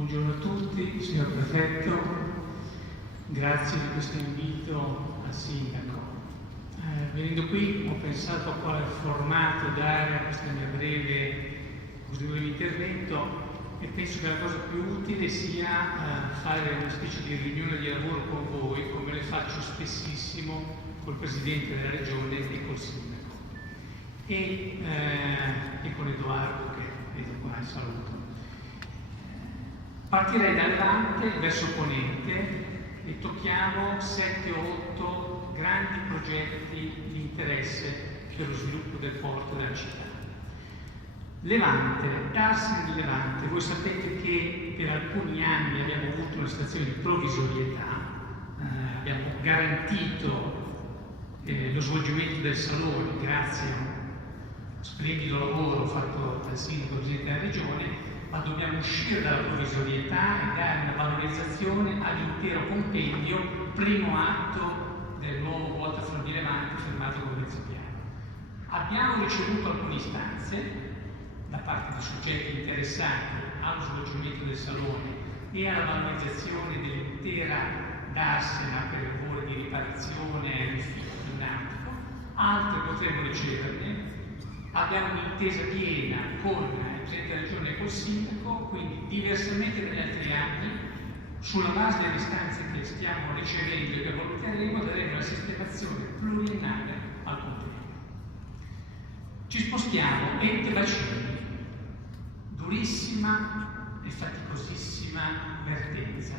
Buongiorno a tutti, signor Prefetto, grazie di questo invito al Sindaco. Venendo qui ho pensato a quale formato dare a questo mio breve intervento e penso che la cosa più utile sia fare una specie di riunione di lavoro con voi, come le faccio spessissimo col Presidente della Regione e col Sindaco e con Edoardo, che vedo qua, saluto. Partirei da Levante verso Ponente e tocchiamo 7 o 8 grandi progetti di interesse per lo sviluppo del porto della città. Levante, Darsi di Levante, voi sapete che per alcuni anni abbiamo avuto una situazione di provvisorietà, abbiamo garantito lo svolgimento del salone grazie a un splendido lavoro fatto dal Sindaco e dal Presidente della Regione, ma dobbiamo uscire dalla provvisorietà e dare una valorizzazione all'intero compendio, primo atto del nuovo Waterfront di Levante firmato con Renzo Piano. Abbiamo ricevuto alcune istanze da parte di soggetti interessati allo svolgimento del salone e alla valorizzazione dell'intera darsena per i lavori di riparazione e rifitto pneumatico, altre potremo riceverne. Abbiamo un'intesa piena con il Presidente della Regione e col Sindaco, quindi diversamente dagli altri anni, sulla base delle istanze che stiamo ricevendo e che valuteremo, daremo una sistemazione pluriennale al contenuto. Ci spostiamo, ente bacini, durissima e faticosissima vertenza.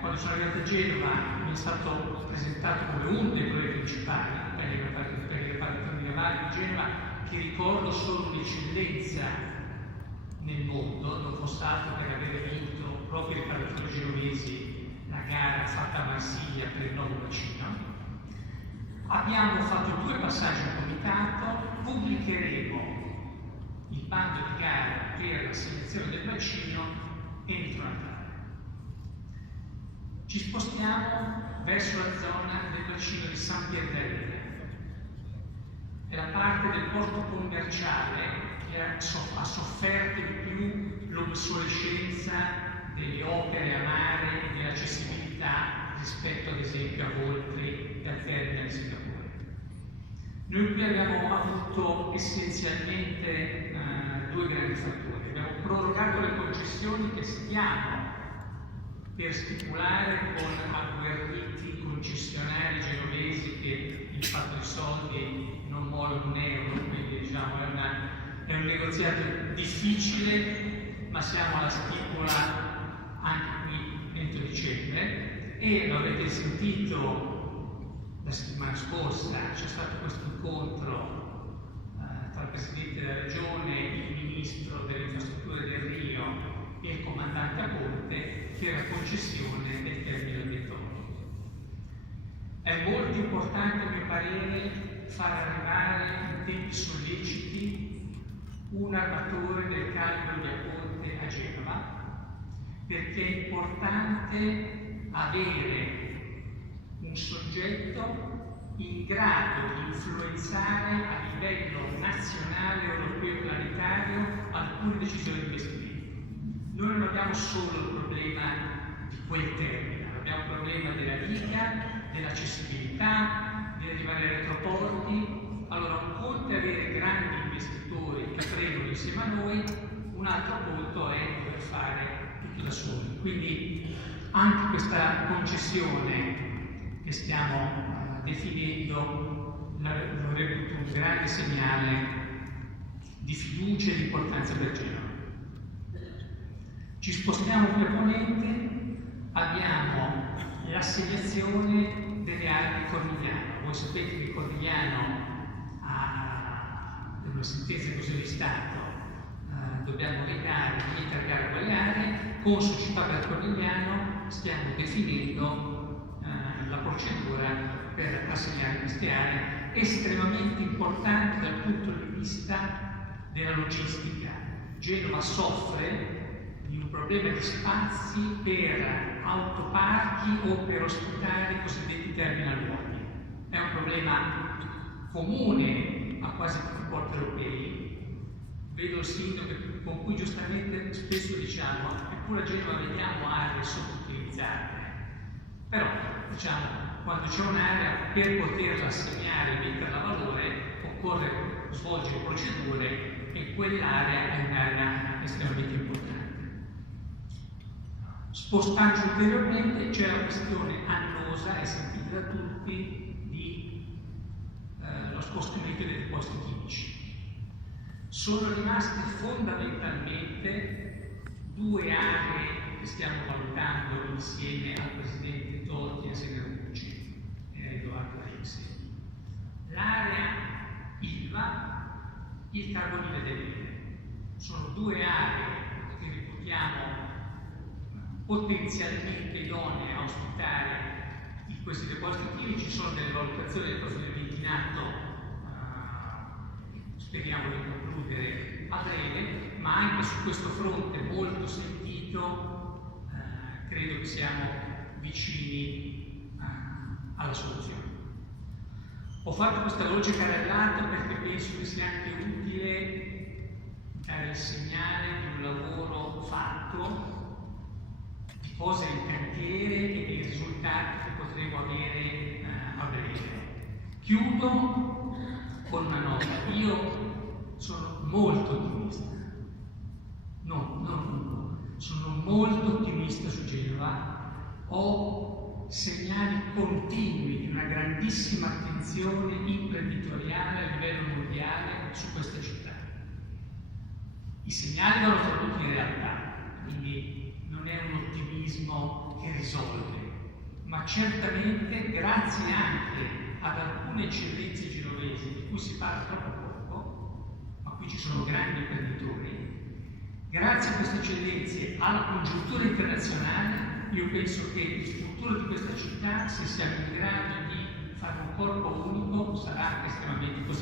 Quando sono arrivato a Genova mi è stato presentato come uno dei progetti principali per le riparazioni navali di Genova, che ricordo solo un'eccellenza nel mondo, non fosse altro per aver vinto proprio i riparatori genovesi la gara fatta a Marsiglia per il nuovo bacino. Abbiamo fatto 2 passaggi in comitato, pubblicheremo il bando di gara per l'assegnazione del bacino entro Natale. Ci spostiamo verso la zona del bacino di San Pierdarena. È la parte del porto commerciale che ha sofferto di più l'obsolescenza delle opere a mare e dell'accessibilità rispetto ad esempio a Voltri e al termine di Singapore. Noi qui abbiamo avuto essenzialmente 2 grandi fattori. Abbiamo prorogato le concessioni che stiamo per stipulare con agguerriti concessionari genovesi che in fatto di soldi non muoiono un euro, quindi diciamo è un negoziato difficile, ma siamo alla stipula anche qui entro dicembre. E lo avete sentito la settimana scorsa, c'è stato questo incontro tra il Presidente della Regione, il Ministro delle Infrastrutture del Rio e il Comandante a Ponte per la concessione del termine obbligatorio. È molto importante, a mio parere, far arrivare in tempi solleciti un armatore del calibro di Aponte a Genova, perché è importante avere un soggetto in grado di influenzare a livello nazionale, europeo e planetario alcune decisioni di investimento. Noi non abbiamo solo il problema di quel termine, abbiamo il problema della diga, dell'accessibilità, di arrivare ai retroporti. Allora, un conto è avere grandi investitori che prendono insieme a noi, un altro conto è dover fare tutto da soli. Quindi anche questa concessione che stiamo definendo avrebbe un grande segnale di fiducia e di importanza per Genova. Ci spostiamo più a ponente, abbiamo l'assegnazione delle aree di Cornigliano. Voi sapete che Cornigliano ha una sentenza del Consiglio di Stato, dobbiamo legare, interrogare quelle aree. Con Società per Cornigliano stiamo definendo la procedura per assegnare queste aree, estremamente importanti dal punto di vista della logistica. Genova soffre di un problema di spazi per autoparchi o per ospitare i cosiddetti terminal vuoti. È un problema comune a quasi tutti i porti europei. Vedo il sindaco con cui giustamente spesso diciamo, eppure a Genova vediamo aree sottoutilizzate, però diciamo, quando c'è un'area, per poterla assegnare e metterla a valore, occorre svolgere procedure e quell'area è un'area estremamente importante. Spostando ulteriormente c'è la questione annosa e sentita da tutti di lo spostamento dei depositi chimici. Sono rimaste fondamentalmente due aree che stiamo valutando insieme al Presidente Totti e al Segretario Cucci e a Edoardo Rexi. L'area ILVA, il carbonile del Mine. Sono due aree che reputiamo potenzialmente idonee a ospitare questi depositi chimici. Sono delle valutazioni del profilo in atto, speriamo di concludere a breve, ma anche su questo fronte molto sentito credo che siamo vicini alla soluzione. Ho fatto questa veloce carrellata perché penso che sia anche utile dare il segnale di un lavoro fatto, di cose in cantiere e dei risultati che potremo avere a breve. Chiudo con una nota. Io sono molto ottimista. Sono molto ottimista su Genova. Ho segnali continui di una grandissima attenzione imprenditoriale a livello mondiale su questa città. I segnali vanno tradotti in realtà, quindi non è un ottimismo che risolve, ma certamente grazie anche ad alcune eccellenze genovesi di cui si parla troppo poco, ma qui ci sono grandi imprenditori, grazie a queste eccellenze, alla congiuntura internazionale, io penso che il futuro di questa città, se siamo in grado di fare un corpo unico, sarà estremamente positivo.